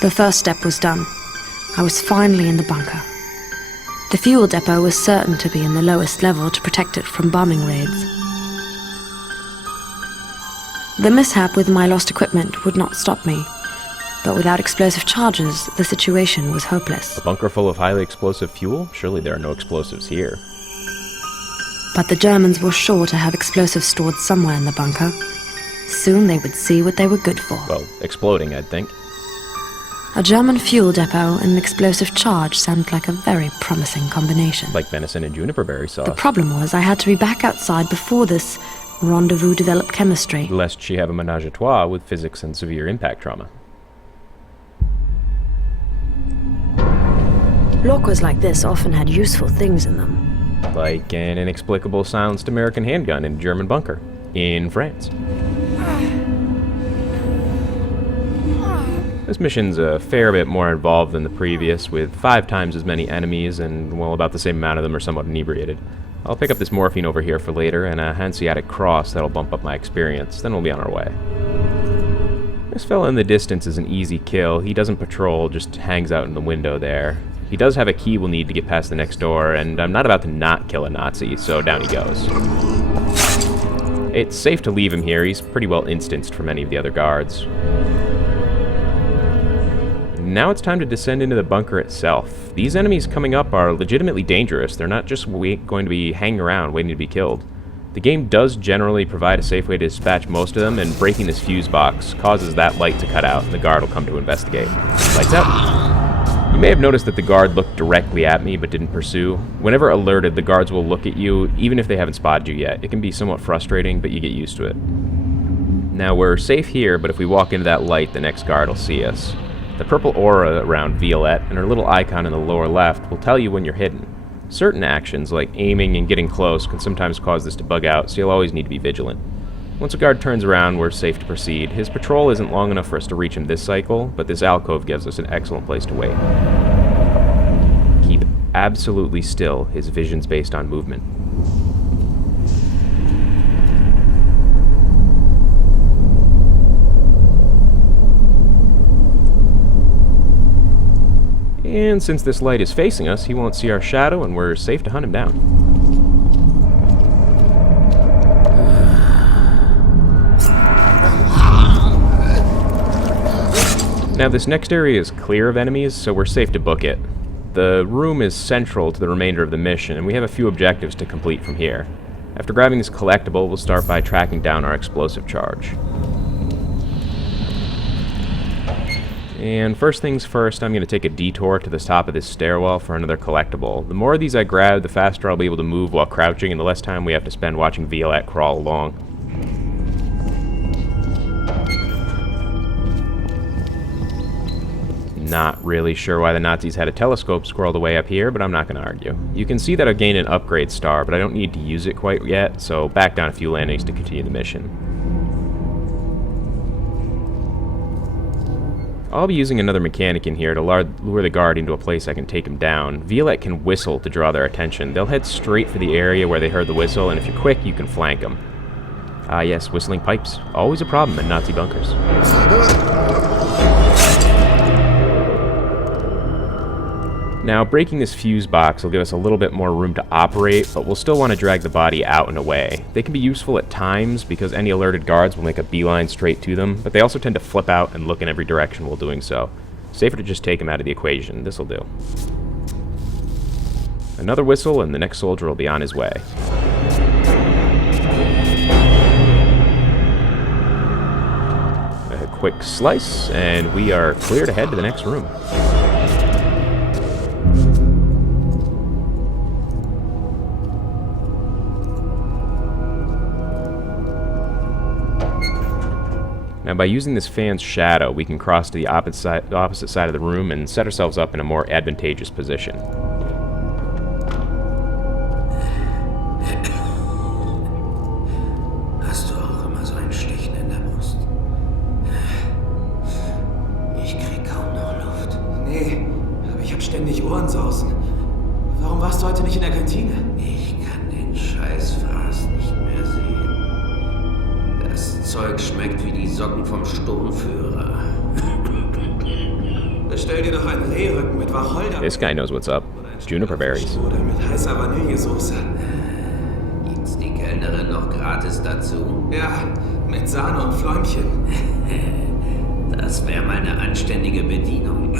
The first step was done. I was finally in the bunker. The fuel depot was certain to be in the lowest level to protect it from bombing raids. The mishap with my lost equipment would not stop me, but without explosive charges, the situation was hopeless. A bunker full of highly explosive fuel? Surely there are no explosives here. But the Germans were sure to have explosives stored somewhere in the bunker. Soon they would see what they were good for. Well, exploding, I'd think. A German fuel depot and an explosive charge sounded like a very promising combination. Like venison and juniper berry sauce. The problem was I had to be back outside before this rendezvous developed chemistry. Lest she have a menage a trois with physics and severe impact trauma. Lorquas like this often had useful things in them. Like an inexplicable silenced American handgun in a German bunker. In France. This mission's a fair bit more involved than the previous, with 5 times as many enemies, and, well, about the same amount of them are somewhat inebriated. I'll pick up this morphine over here for later, and a Hanseatic cross that'll bump up my experience, then we'll be on our way. This fella in the distance is an easy kill. He doesn't patrol, just hangs out in the window there. He does have a key we'll need to get past the next door, and I'm not about to not kill a Nazi, so down he goes. It's safe to leave him here. He's pretty well instanced from any of the other guards. Now it's time to descend into the bunker itself. These enemies coming up are legitimately dangerous. They're not just going to be hanging around waiting to be killed. The game does generally provide a safe way to dispatch most of them, and breaking this fuse box causes that light to cut out, and the guard will come to investigate. Lights out. You may have noticed that the guard looked directly at me but didn't pursue. Whenever alerted, the guards will look at you, even if they haven't spotted you yet. It can be somewhat frustrating, but you get used to it. Now, we're safe here, but if we walk into that light, the next guard will see us. The purple aura around Violette and her little icon in the lower left will tell you when you're hidden. Certain actions, like aiming and getting close, can sometimes cause this to bug out, so you'll always need to be vigilant. Once a guard turns around, we're safe to proceed. His patrol isn't long enough for us to reach him this cycle, but this alcove gives us an excellent place to wait. Keep absolutely still. His vision's based on movement. And since this light is facing us, he won't see our shadow, and we're safe to hunt him down. Now, this next area is clear of enemies, so we're safe to book it. The room is central to the remainder of the mission, and we have a few objectives to complete from here. After grabbing this collectible, we'll start by tracking down our explosive charge. And first things first, I'm going to take a detour to the top of this stairwell for another collectible. The more of these I grab, the faster I'll be able to move while crouching, and the less time we have to spend watching Violette crawl along. Not really sure why the Nazis had a telescope squirreled away up here, but I'm not going to argue. You can see that I've gained an upgrade star, but I don't need to use it quite yet, so back down a few landings to continue the mission. I'll be using another mechanic in here to lure the guard into a place I can take him down. Violette can whistle to draw their attention. They'll head straight for the area where they heard the whistle, and if you're quick, you can flank them. Ah yes, whistling pipes. Always a problem in Nazi bunkers. Now, breaking this fuse box will give us a little bit more room to operate, but we'll still want to drag the body out and away. They can be useful at times because any alerted guards will make a beeline straight to them, but they also tend to flip out and look in every direction while doing so. Safer to just take them out of the equation. This'll do. Another whistle and the next soldier will be on his way. A quick slice, and we are clear to head to the next room. Now, by using this fan's shadow, we can cross to the opposite side of the room and set ourselves up in a more advantageous position. Hast du auch immer so ein Stechen in der Brust? Ich krieg kaum noch Luft. Nee, aber ich hab ständig Ohrensausen. Warum warst du heute nicht in der Kantine? Ich kann den Scheißfraß nicht mehr sehen. Das Zeug schmeckt wie die Socken vom Sturmführer. bestell dir doch einen Rehrücken mit Wacholder. This guy knows what's up. Juniper berries. Oder mit heißer Vanillesoße. Gibt's die Kellnerin noch gratis dazu? Ja, mit Sahne und Fläumchen. Das wäre meine anständige Bedienung.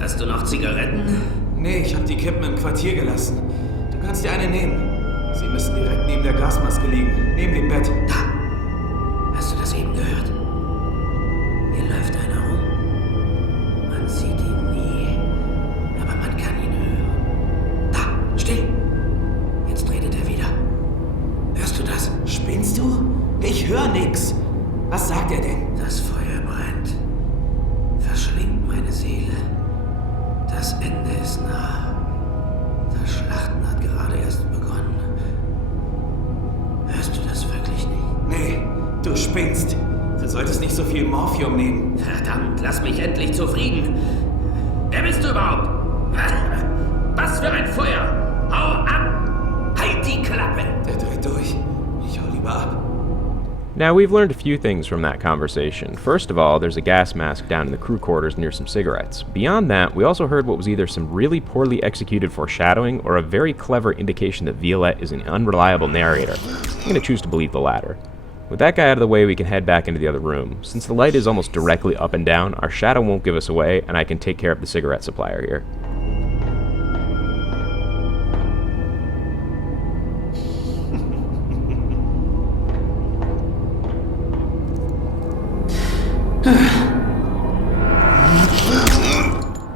Hast du noch Zigaretten? Nee, ich hab die Kippen im Quartier gelassen. Du kannst dir eine nehmen. Sie müssen direkt neben der Gasmaske liegen, neben dem Bett. Da! Hast du das eben gehört? Hier läuft einer rum. Man sieht ihn nie, aber man kann ihn hören. Da! Still! Jetzt redet er wieder. Hörst du das? Spinnst du? Ich hör nix. Was sagt er denn? Das Feuer brennt. Verschlingt meine Seele. Das Ende ist nah. Das Schlachten hat gerade erst begonnen. Hörst du das wirklich nicht? Nee, du spinnst. Du solltest nicht so viel Morphium nehmen. Verdammt, lass mich endlich zufrieden. Wer bist du überhaupt? Was für ein Feuer! Hau ab! Halt die Klappe! Der dreht durch. Ich hau lieber ab. Now, we've learned a few things from that conversation. First of all, there's a gas mask down in the crew quarters near some cigarettes. Beyond that, we also heard what was either some really poorly executed foreshadowing or a very clever indication that Violette is an unreliable narrator. I'm going to choose to believe the latter. With that guy out of the way, we can head back into the other room. Since the light is almost directly up and down, our shadow won't give us away, and I can take care of the cigarette supplier here.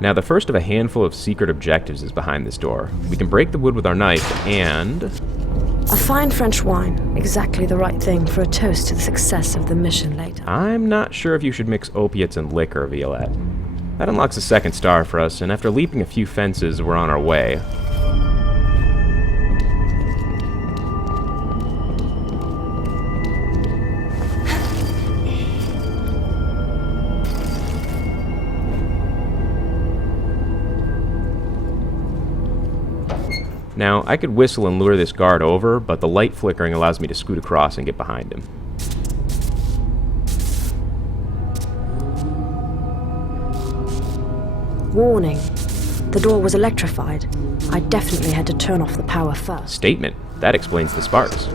Now, the first of a handful of secret objectives is behind this door. We can break the wood with our knife and... A fine French wine, exactly the right thing for a toast to the success of the mission later. I'm not sure if you should mix opiates and liquor, Violette. That unlocks a second star for us, and after leaping a few fences, we're on our way. Now, I could whistle and lure this guard over, but the light flickering allows me to scoot across and get behind him. Warning. The door was electrified. I definitely had to turn off the power first. Statement. That explains the sparks.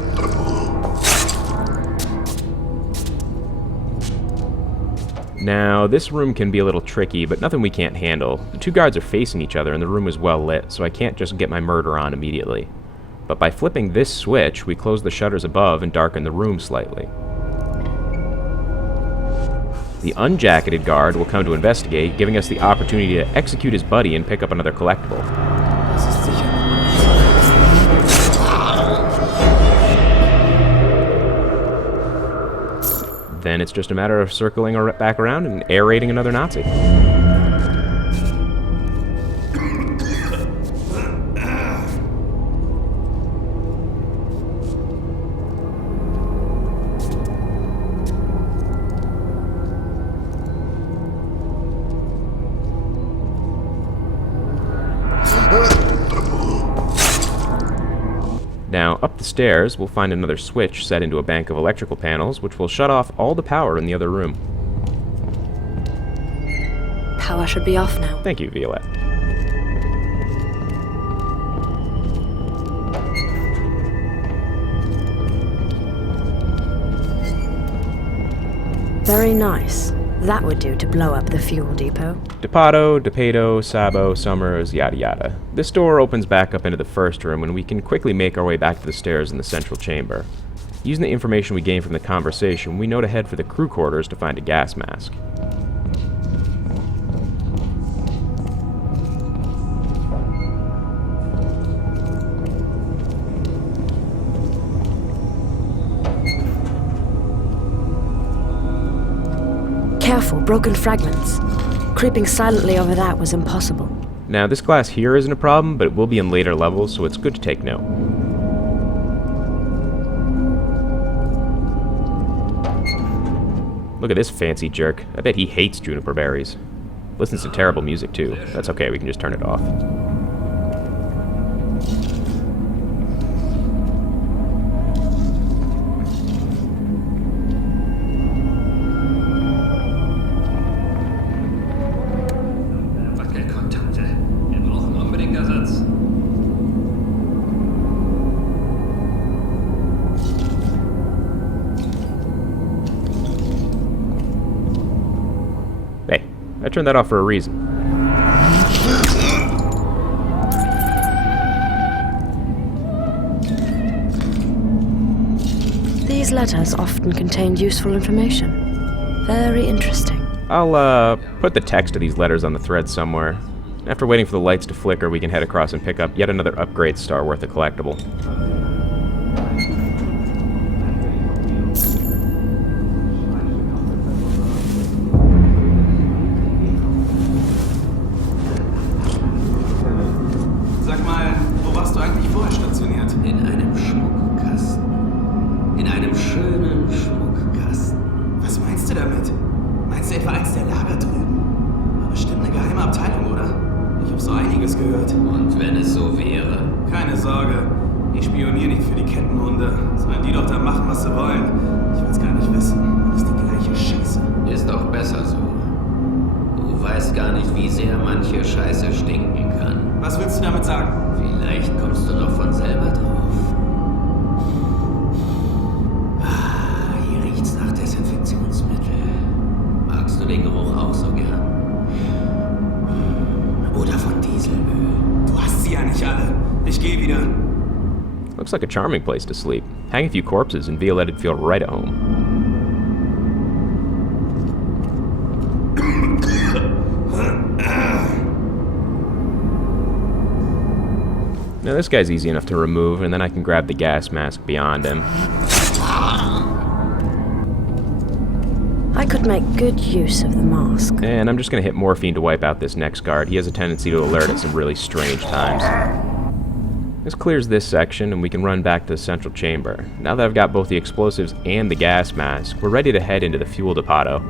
Now, this room can be a little tricky, but nothing we can't handle. The two guards are facing each other and the room is well lit, so I can't just get my murder on immediately. But by flipping this switch, we close the shutters above and darken the room slightly. The unjacketed guard will come to investigate, giving us the opportunity to execute his buddy and pick up another collectible. Das ist sicher. Then it's just a matter of circling back around and aerating another Nazi. Now, up the stairs, we'll find another switch set into a bank of electrical panels, which will shut off all the power in the other room. Power should be off now. Thank you, Violette. Very nice. That would do to blow up the fuel depot. Depato, Depato, Sabo, Summers, yada yada. This door opens back up into the first room, and we can quickly make our way back to the stairs in the central chamber. Using the information we gained from the conversation, we know to head for the crew quarters to find a gas mask. Careful, broken fragments. Creeping silently over that was impossible. Now, this glass here isn't a problem, but it will be in later levels, so it's good to take note. Look at this fancy jerk. I bet he hates juniper berries. Listens to terrible music, too. That's okay, we can just turn it off. I turned that off for a reason. These letters often contained useful information. Very interesting. I'll put the text of these letters on the thread somewhere. After waiting for the lights to flicker, we can head across and pick up yet another upgrade star worth a collectible. Sag mal, wo warst du eigentlich vorher stationiert? In einem Schmuckkasten. In einem schönen Schmuckkasten. Was meinst du damit? Meinst du etwa eins der Lager drüben? War bestimmt eine geheime Abteilung, oder? Ich habe so einiges gehört. Und wenn es so wäre? Keine Sorge, ich spioniere nicht für die Kettenhunde. Sollen die doch da machen, was sie wollen. Ich will's gar nicht wissen. Das ist die gleiche Scheiße. Ist doch besser so. Du weißt gar nicht, wie sehr manche Scheiße stinken kann. Was willst du damit sagen? Vielleicht kommst du doch von selber drauf. Hier riecht's nach Desinfektionsmittel. Magst du den Geruch auch so gern? Oder von Dieselöl? Du hast sie ja nicht alle. Ich gehe wieder. Looks like a charming place to sleep. Hang a few corpses and Violet'd feel right at home. Now this guy's easy enough to remove, and then I can grab the gas mask beyond him. I could make good use of the mask. And I'm just gonna hit morphine to wipe out this next guard. He has a tendency to alert at some really strange times. This clears this section, and we can run back to the central chamber. Now that I've got both the explosives and the gas mask, we're ready to head into the fuel depot.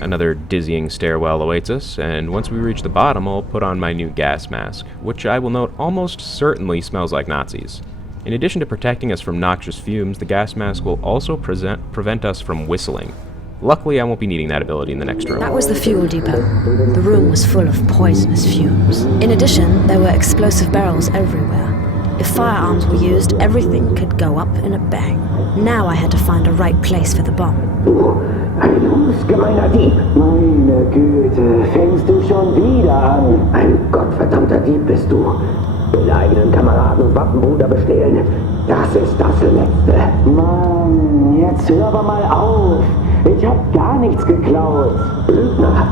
Another dizzying stairwell awaits us, and once we reach the bottom, I'll put on my new gas mask, which I will note almost certainly smells like Nazis. In addition to protecting us from noxious fumes, the gas mask will also prevent us from whistling. Luckily, I won't be needing that ability in the next room. That was the fuel depot. The room was full of poisonous fumes. In addition, there were explosive barrels everywhere. If firearms were used, everything could go up in a bang. Now I had to find a right place for the bomb. Ein gemeiner Dieb. Meine Güte, fängst du schon wieder an? Ein gottverdammter Dieb bist du. Den eigenen Kameraden und Waffenbruder bestehlen. Das ist das Letzte. Mann, jetzt hör aber mal auf. Ich hab gar nichts geklaut. Lügner,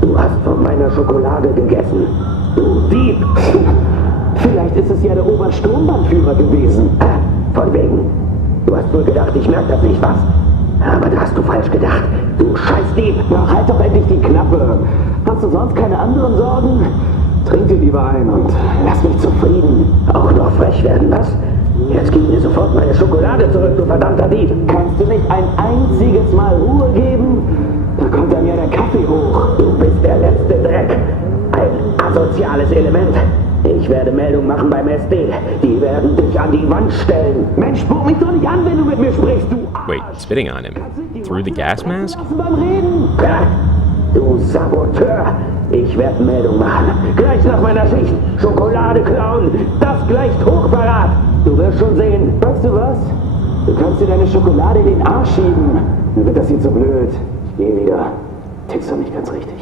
du hast von meiner Schokolade gegessen. Du Dieb. Vielleicht ist es ja der Obersturmbannführer gewesen. Von wegen. Du hast wohl gedacht, ich merk das nicht, was? Aber da hast du falsch gedacht. Du Scheißdieb! Na, halt doch endlich die Klappe. Hast du sonst keine anderen Sorgen? Trink dir lieber ein und lass mich zufrieden. Auch noch frech werden, was? Jetzt gib mir sofort meine Schokolade zurück, du verdammter Dieb. Kannst du nicht ein einziges Mal Ruhe geben? Da kommt dann ja der Kaffee hoch. Du bist der letzte Dreck. Ein asoziales Element. Ich werde Meldung machen beim SD. Die werden dich an die Wand stellen. Mensch, spuck mich doch nicht an, wenn du mit mir sprichst, du Arsch. Wait, spitting on him? Through the gas mask? Beim Reden. Ja, du Saboteur. Ich werde Meldung machen. Gleich nach meiner Schicht. Schokolade klauen. Das gleicht Hochverrat. Du wirst schon sehen. Weißt du was? Du kannst dir deine Schokolade in den Arsch schieben. Mir wird das hier zu blöd. Ich geh wieder. Tickst du nicht ganz richtig.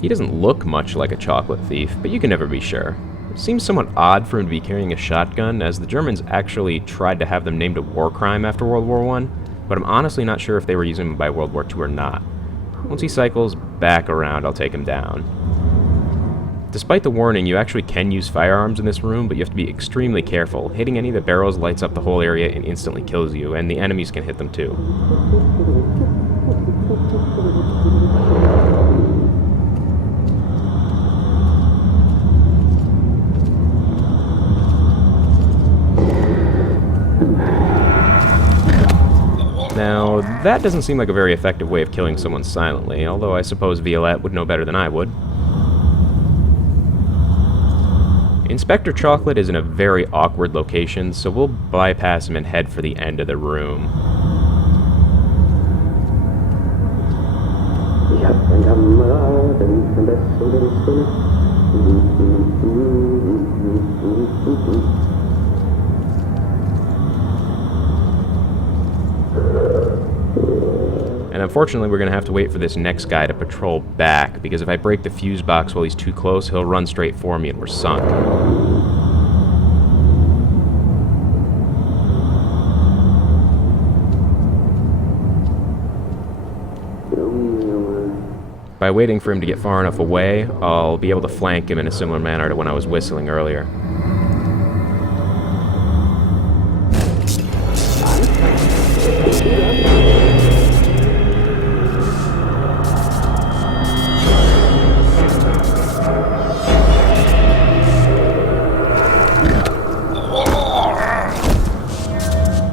He doesn't look much like a chocolate thief, but you can never be sure. It seems somewhat odd for him to be carrying a shotgun, as the Germans actually tried to have them named a war crime after World War I, but I'm honestly not sure if they were using them by World War II or not. Once he cycles back around, I'll take him down. Despite the warning, you actually can use firearms in this room, but you have to be extremely careful. Hitting any of the barrels lights up the whole area and instantly kills you, and the enemies can hit them too. Now, that doesn't seem like a very effective way of killing someone silently, although I suppose Violette would know better than I would. Inspector Chocolate is in a very awkward location, so we'll bypass him and head for the end of the room. Ich hab einen Kameraden, am besten kennst du mich. And unfortunately, we're going to have to wait for this next guy to patrol back, because if I break the fuse box while he's too close, he'll run straight for me and we're sunk. By waiting for him to get far enough away, I'll be able to flank him in a similar manner to when I was whistling earlier.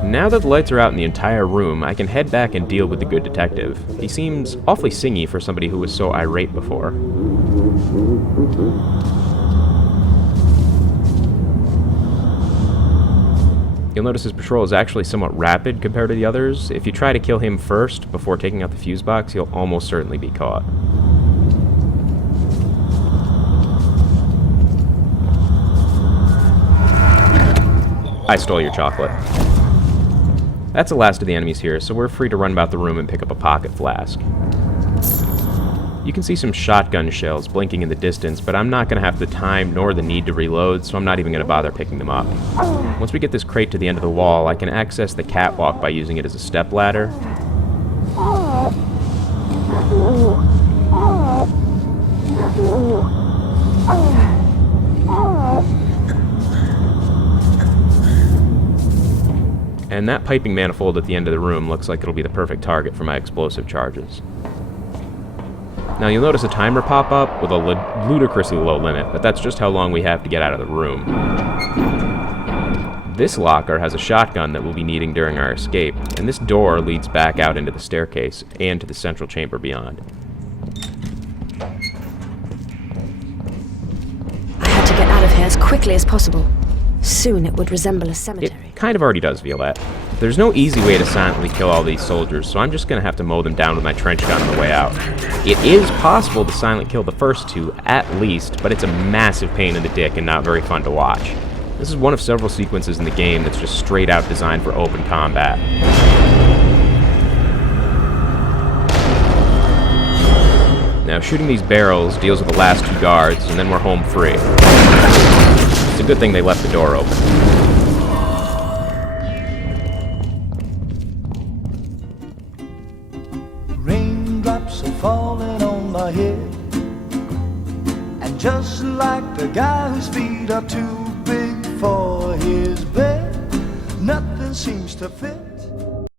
Now that the lights are out in the entire room, I can head back and deal with the good detective. He seems awfully singy for somebody who was so irate before. You'll notice his patrol is actually somewhat rapid compared to the others. If you try to kill him first before taking out the fuse box, you'll almost certainly be caught. I stole your chocolate. That's the last of the enemies here, so we're free to run about the room and pick up a pocket flask. You can see some shotgun shells blinking in the distance, but I'm not going to have the time nor the need to reload, so I'm not even going to bother picking them up. Once we get this crate to the end of the wall, I can access the catwalk by using it as a step ladder. And that piping manifold at the end of the room looks like it'll be the perfect target for my explosive charges. Now you'll notice a timer pop up with a ludicrously low limit, but that's just how long we have to get out of the room. This locker has a shotgun that we'll be needing during our escape, and this door leads back out into the staircase and to the central chamber beyond. I had to get out of here as quickly as possible. Soon it would resemble a cemetery. It kind of already does, Violette. There's no easy way to silently kill all these soldiers, so I'm just going to have to mow them down with my trench gun on the way out. It is possible to silently kill the first two, at least, but it's a massive pain in the dick and not very fun to watch. This is one of several sequences in the game that's just straight out designed for open combat. Now, shooting these barrels deals with the last two guards, and then we're home free. It's a good thing they left the door open. Raindrops are falling on my head, and just like the guy whose feet are too big for his bed, nothing seems to fit.